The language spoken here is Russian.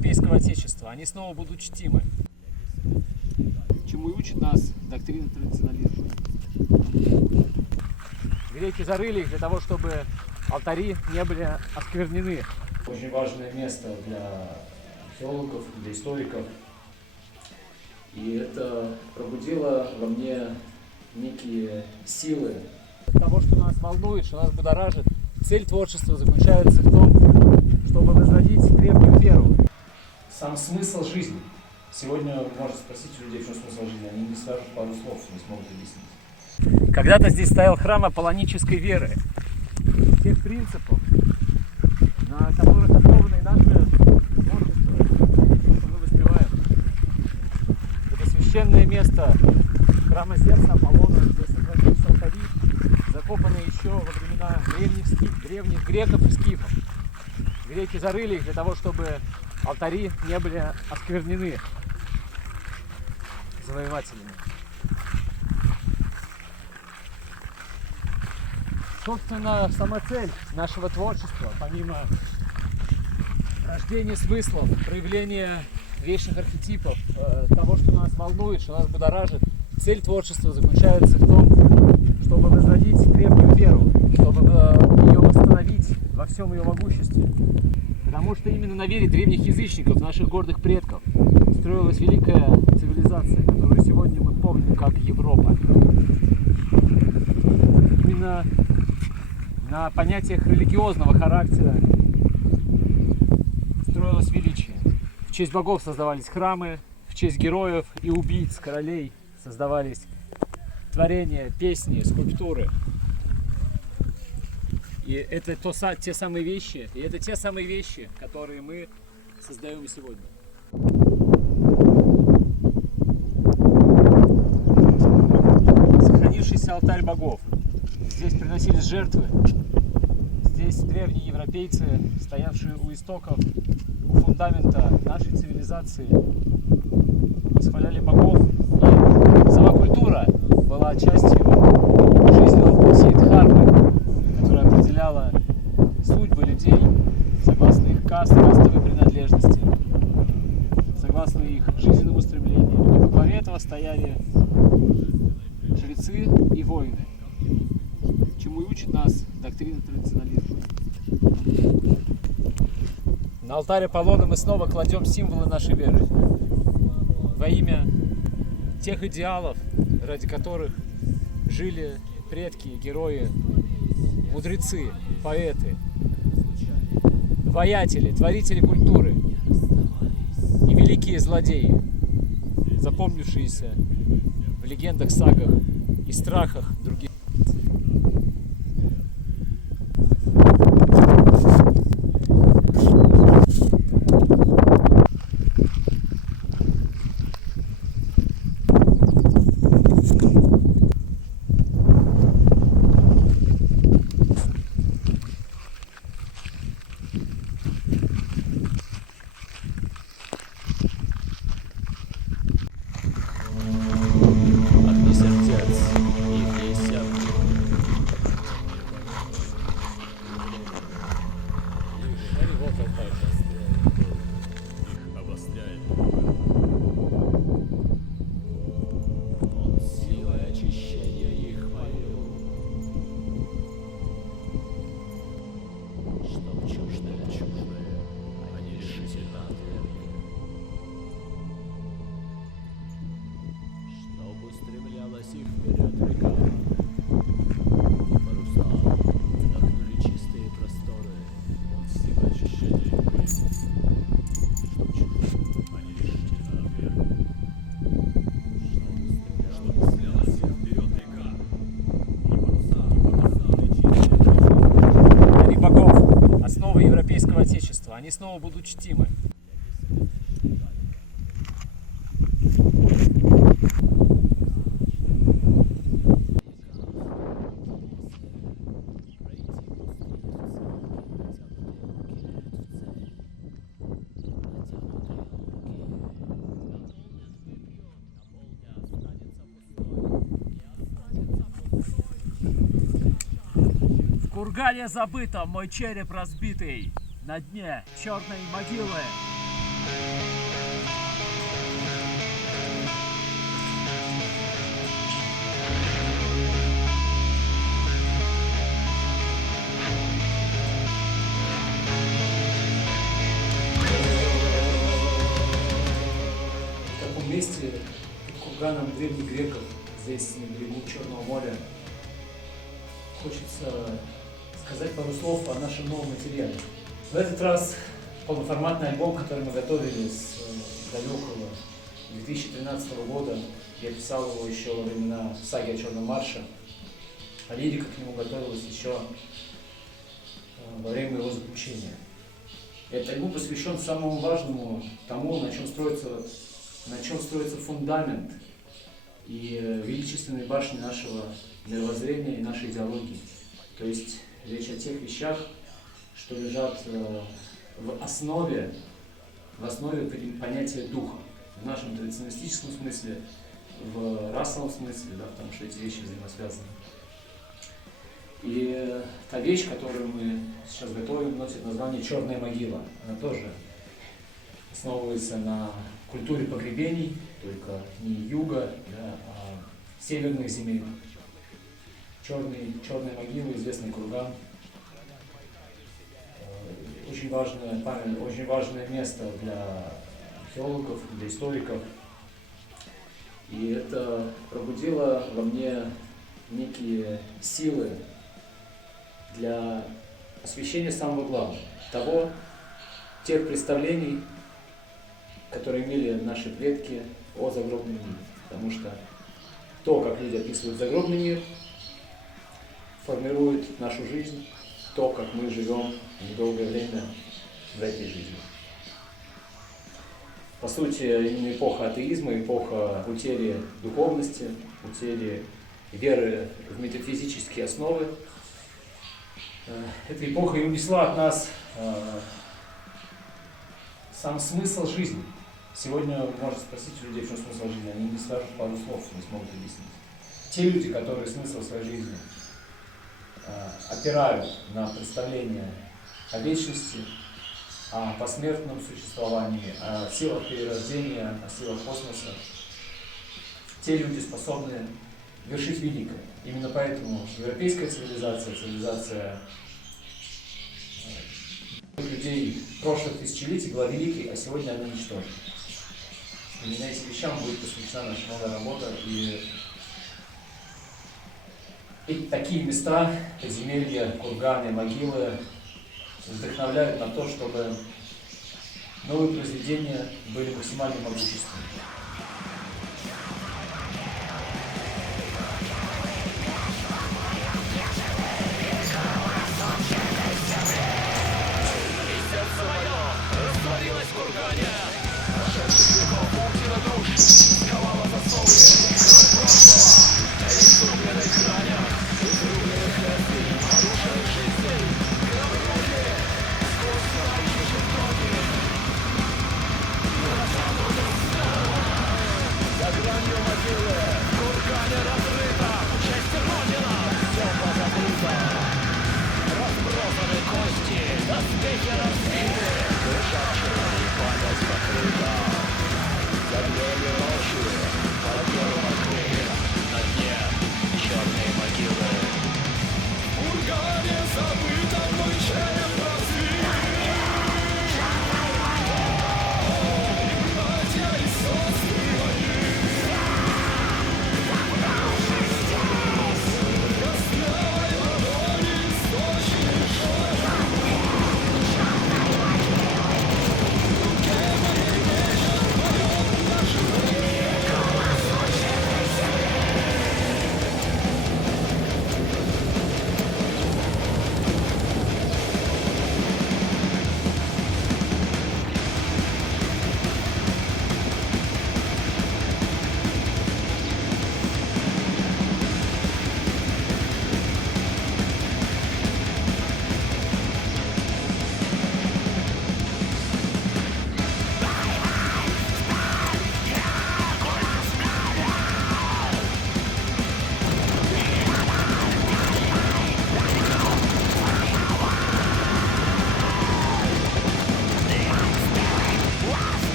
европейского отечества, они снова будут чтимы. Чему и учит нас доктрина традиционализма. Греки зарыли их для того, чтобы алтари не были осквернены. Очень важное место для археологов, для историков. И это пробудило во мне некие силы. Того, что нас волнует, что нас будоражит. Цель творчества заключается в том, чтобы возродить древнюю веру. Сам смысл жизни. Сегодня можно спросить у людей, в чем смысл жизни, они не скажут пару слов, не смогут объяснить. Когда-то здесь стоял храм аполлонической веры. Тех принципов, на которых основано и наше творчество, что мы воспеваем. Это священное место храма Зевса Аполлона, где сохранились алтари, закопанные еще во времена древних греков и скифов. Греки зарыли их для того, чтобы алтари не были осквернены завоевателями. Собственно, сама цель нашего творчества, помимо рождения смыслов, проявления вечных архетипов, того, что нас волнует, что нас будоражит, цель творчества заключается в том, чтобы возродить древнюю веру, чтобы ее восстановить во всем ее могуществе. Потому что именно на вере древних язычников, наших гордых предков, строилась великая цивилизация, которую сегодня мы помним как Европа. Именно на понятиях религиозного характера строилось величие. В честь богов создавались храмы, в честь героев и убийц, королей создавались творения, песни, скульптуры. И это те самые вещи, которые мы создаем сегодня. Сохранившийся алтарь богов. Здесь приносились жертвы. Здесь древние европейцы, стоявшие у истоков, у фундамента нашей цивилизации, восхваляли богов. И сама культура была частью жизненного пути Дхармы, которая определяла судьбы людей согласно их кастовой принадлежности, согласно их жизненному стремлению. И во главе этого стояли жрецы и воины, чему и учит нас доктрина традиционализма. На алтарь Аполлона мы снова кладем символы нашей веры во имя тех идеалов, ради которых жили предки, герои, мудрецы, поэты, воятели, творители культуры и великие злодеи, запомнившиеся в легендах, сагах и страхах других. Европейского отечества, они снова будут чтимы. В кургане забытом мой череп разбитый, на дне черной могилы В таком месте, под курганом древних греков, здесь на берегу Черного моря, хочется сказать пару слов о нашем новом материале. В этот раз полноформатный альбом, который мы готовили с далекого 2013 года. Я писал его еще во времена саги о Черном марше, а лирика к нему готовилась еще во время его заключения. Этот альбом посвящен самому важному тому, на чем строится фундамент и величественные башни нашего мировоззрения и нашей идеологии. То есть речь о тех вещах, что лежат в основе понятия духа. В нашем традиционалистическом смысле, в расовом смысле, да, потому что эти вещи взаимосвязаны. И та вещь, которую мы сейчас готовим, носит название «Черная могила». Она тоже основывается на культуре погребений, только не юга, да, а северных земель. Черная могила, известный курган. Очень важное место для археологов, для историков. И это пробудило во мне некие силы для освещения самого главного, тех представлений, которые имели наши предки о загробном мире. Потому что то, как люди описывают загробный мир, формирует нашу жизнь, то, как мы живем недолгое время в этой жизни. По сути, именно эпоха атеизма, эпоха утери духовности, утери веры в метафизические основы, эта эпоха и унесла от нас сам смысл жизни. Сегодня вы можете спросить у людей, в чем смысл жизни, они не скажут пару слов, не смогут объяснить. Те люди, которые смысл своей жизни опирают на представление о вечности, о посмертном существовании, о силах перерождения, о силах космоса, те люди способны вершить великое. Именно поэтому европейская цивилизация людей прошлых тысячелетий была великой, а сегодня она ничтожна. Именно этим вещам будет посвящена наша новая работа. И такие места, подземелья, курганы, могилы вдохновляют на то, чтобы новые произведения были максимально могущественными.